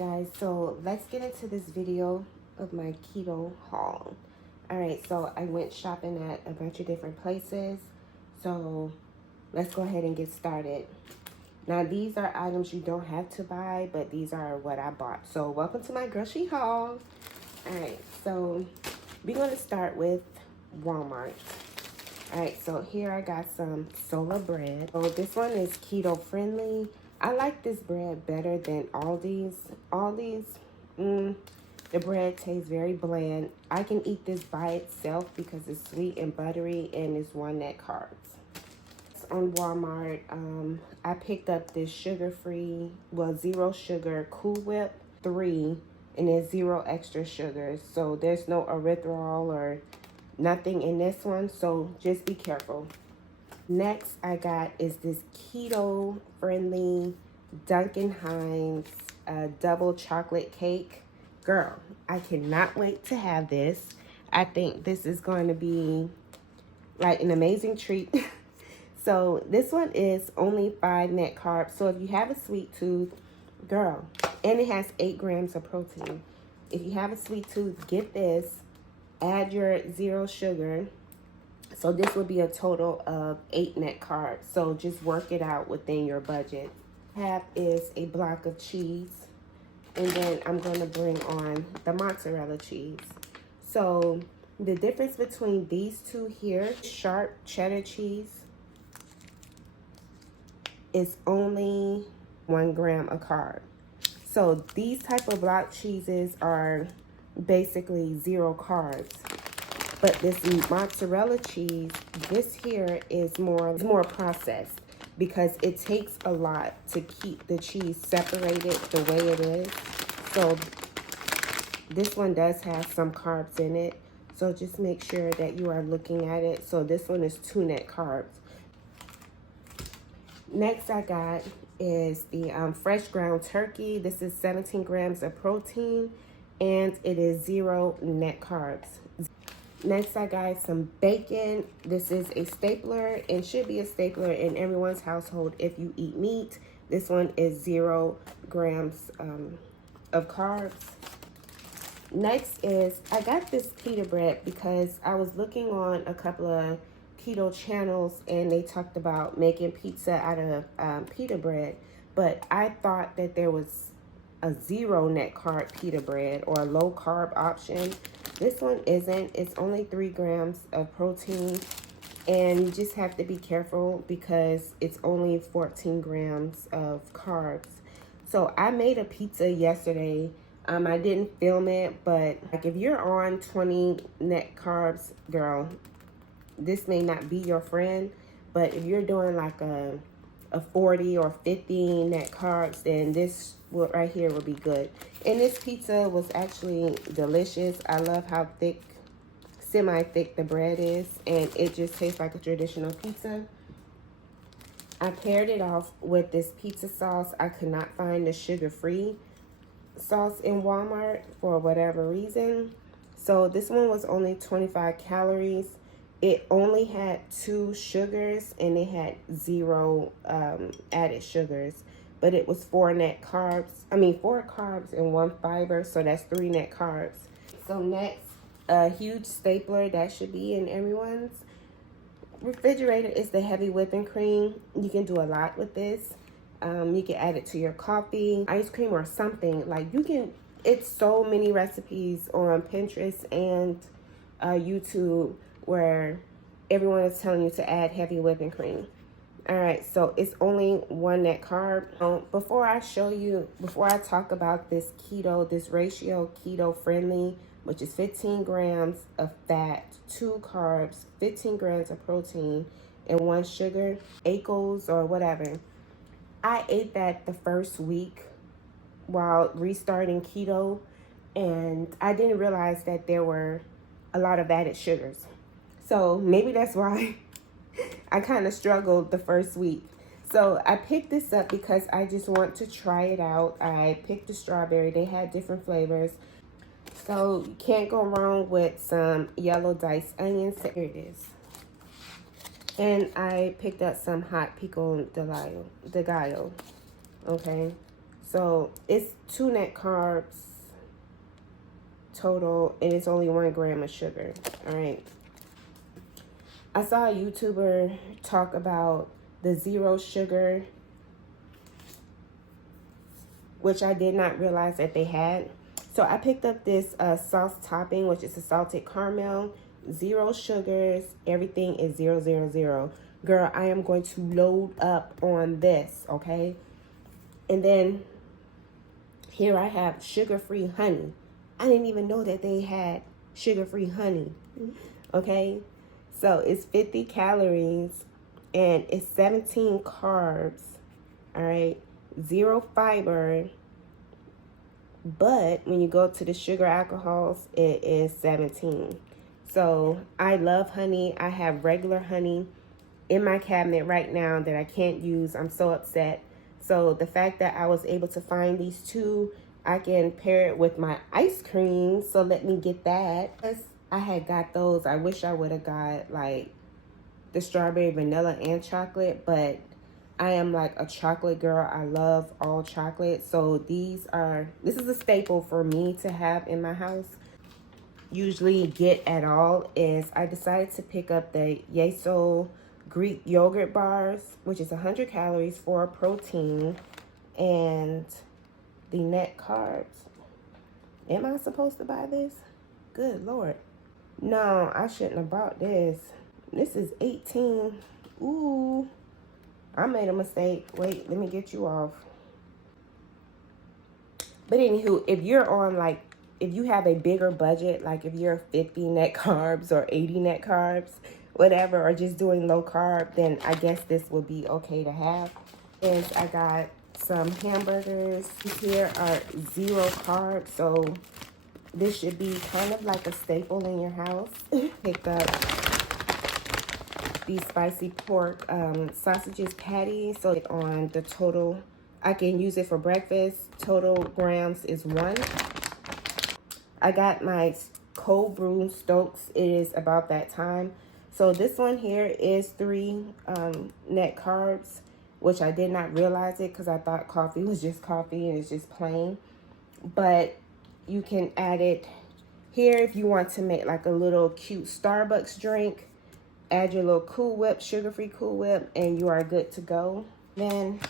Alright guys, so let's get into this video of my keto haul. Alright, so I went shopping at a bunch of different places. So let's go ahead and get started. Now these are items you don't have to buy, but these are what I bought. So welcome to my grocery haul. Alright, so we're going to start with Walmart. Alright, so here I got some solar bread. So this one is keto friendly. I like this bread better than Aldi's. The bread tastes very bland. I can eat this by itself because it's sweet and buttery and it's 1 net carbs. On Walmart, I picked up this sugar-free, well, 0 sugar Cool Whip 3, and there's 0 extra sugar. So there's no erythritol or nothing in this one, so just be careful. Next I got is this keto friendly Duncan Hines double chocolate cake. Girl, I cannot wait to have this. I think this is going to be like an amazing treat. So this one is only 5 net carbs. So if you have a sweet tooth, girl, and it has 8 grams of protein. If you have a sweet tooth, get this. Add your 0 sugar. So this would be a total of 8 net carbs. So just work it out within your budget. Half is a block of cheese. And then I'm going to bring on the mozzarella cheese. So the difference between these two here, sharp cheddar cheese, is only 1 gram of carb. So these type of block cheeses are basically 0 carbs. But this mozzarella cheese, this here is more processed because it takes a lot to keep the cheese separated the way it is. So this one does have some carbs in it. So just make sure that you are looking at it. So this one is 2 net carbs. Next I got is the fresh ground turkey. This is 17 grams of protein and it is 0 net carbs. Next, I got some bacon. This is a stapler and should be a stapler in everyone's household if you eat meat. This one is 0 grams of carbs. Next is, I got this pita bread because I was looking on a couple of keto channels and they talked about making pizza out of pita bread. But I thought that there was a 0 net carb pita bread or a low carb option. This one isn't. It's only 3 grams of protein, and you just have to be careful because it's only 14 grams of carbs. So I made a pizza yesterday. I didn't film it, but like if you're on 20 net carbs, girl, this may not be your friend. But if you're doing like a 40 or 50 net carbs, then this right here will be good. And this pizza was actually delicious. I love how thick, semi-thick the bread is, and it just tastes like a traditional pizza. I paired it off with this pizza sauce. I could not find the sugar-free sauce in Walmart for whatever reason. So this one was only 25 calories. It only had 2 sugars and it had 0 added sugars. But it was 4 net carbs. 4 carbs and 1 fiber. So that's 3 net carbs. So next, a huge stapler that should be in everyone's refrigerator is the heavy whipping cream. You can do a lot with this. You can add it to your coffee, ice cream, or something. Like you can, it's so many recipes on Pinterest and YouTube where everyone is telling you to add heavy whipping cream. All right, so it's only 1 net carb. Before I talk about this keto, this ratio keto friendly, which is 15 grams of fat, 2 carbs, 15 grams of protein, and 1 sugar, FAQS or whatever. I ate that the first week while restarting keto, and I didn't realize that there were a lot of added sugars. So maybe that's why I kind of struggled the first week. So I picked this up because I just want to try it out. I picked the strawberry. They had different flavors. So you can't go wrong with some yellow diced onions. Here it is. And I picked up some hot pico de gallo. Okay. So it's 2 net carbs total, and it's only 1 gram of sugar. All right. I saw a YouTuber talk about the 0 sugar, which I did not realize that they had. So I picked up this sauce topping, which is a salted caramel, 0 sugars, everything is 0, 0, 0. Girl, I am going to load up on this, okay? And then here I have sugar-free honey. I didn't even know that they had sugar-free honey, okay? So it's 50 calories and it's 17 carbs, all right? 0 fiber, but when you go to the sugar alcohols, it is 17. So I love honey. I have regular honey in my cabinet right now that I can't use. I'm so upset. So the fact that I was able to find these 2, I can pair it with my ice cream. So let me get that. I had got those. I wish I would have got like the strawberry, vanilla, and chocolate, but I am like a chocolate girl. I love all chocolate. So this is a staple for me to have in my house. Usually get at all is I decided to pick up the Yeso Greek yogurt bars, which is 100 calories for protein and the net carbs. Am I supposed to buy this? Good Lord. No, I shouldn't have bought this. This is 18. Ooh, I made a mistake. Wait, let me get you off. But anywho, if you're on like, if you have a bigger budget, like if you're 50 net carbs or 80 net carbs, whatever, or just doing low carb, then I guess this would be okay to have. Is I got some hamburgers. Here are 0 carbs, so this should be kind of like a staple in your house. Picked up these spicy pork sausages patties. So on the total, I can use it for breakfast. Total grams is 1. I got my cold brew Stokes. It is about that time. So this one here is 3 net carbs, which I did not realize it because I thought coffee was just coffee and it's just plain. But you can add it here if you want to make like a little cute Starbucks drink. Add your little Cool Whip, sugar-free Cool Whip, and you are good to go. Then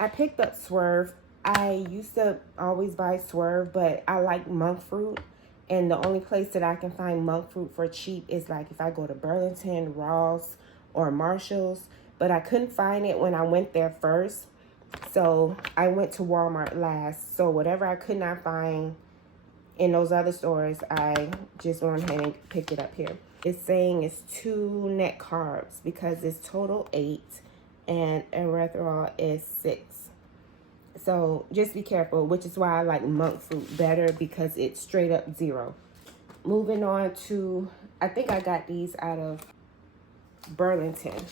I picked up Swerve. I used to always buy Swerve, but I like monk fruit. And the only place that I can find monk fruit for cheap is like if I go to Burlington, Ross, or Marshals. But I couldn't find it when I went there first. So I went to Walmart last. So whatever I could not find in those other stores, I just went ahead and picked it up here. It's saying it's 2 net carbs because it's total 8 and erythritol is 6. So just be careful, which is why I like monk fruit better because it's straight up 0. Moving on to, I think I got these out of Burlington.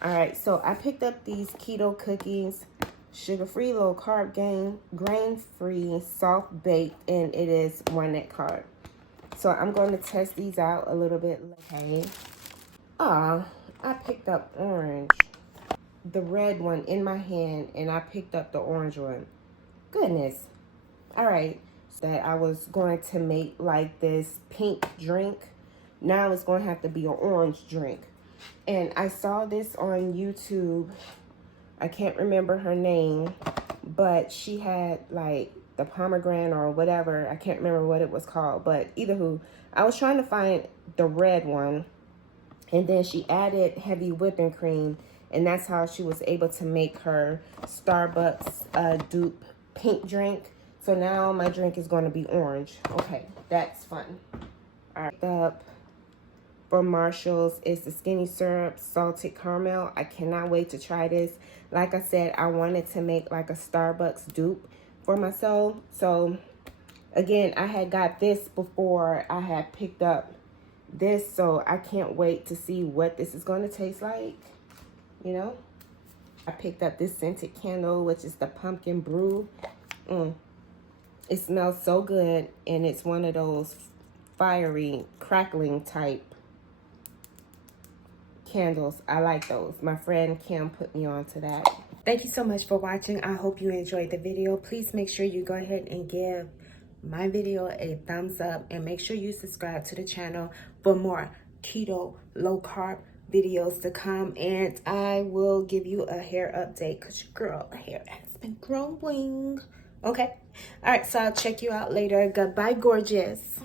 All right, so I picked up these keto cookies, sugar-free, low carb, grain-free, soft baked, and it is 1 net carb. So I'm going to test these out a little bit. Okay. I picked up orange. The red one in my hand, and I picked up the orange one. Goodness. All right. So that I was going to make like this pink drink. Now it's going to have to be an orange drink. And I saw this on YouTube. I can't remember her name, but she had like the pomegranate or whatever. I can't remember what it was called, but either who. I was trying to find the red one, and then she added heavy whipping cream. And that's how she was able to make her Starbucks dupe pink drink. So now my drink is going to be orange. Okay, that's fun. All right, up from Marshals is the skinny syrup salted caramel. I cannot wait to try this. Like I said, I wanted to make like a Starbucks dupe for myself. So again, I had got this before I had picked up this. So I can't wait to see what this is going to taste like. You know, I picked up this scented candle, which is the pumpkin brew. It smells so good, and it's one of those fiery, crackling type candles. I like those. My friend Kim put me on to that. Thank you so much for watching. I hope you enjoyed the video. Please make sure you go ahead and give my video a thumbs up, and make sure you subscribe to the channel for more keto low carb videos to come. And I will give you a hair update because your girl hair has been growing. Okay. All right. So I'll check you out later. Goodbye, gorgeous.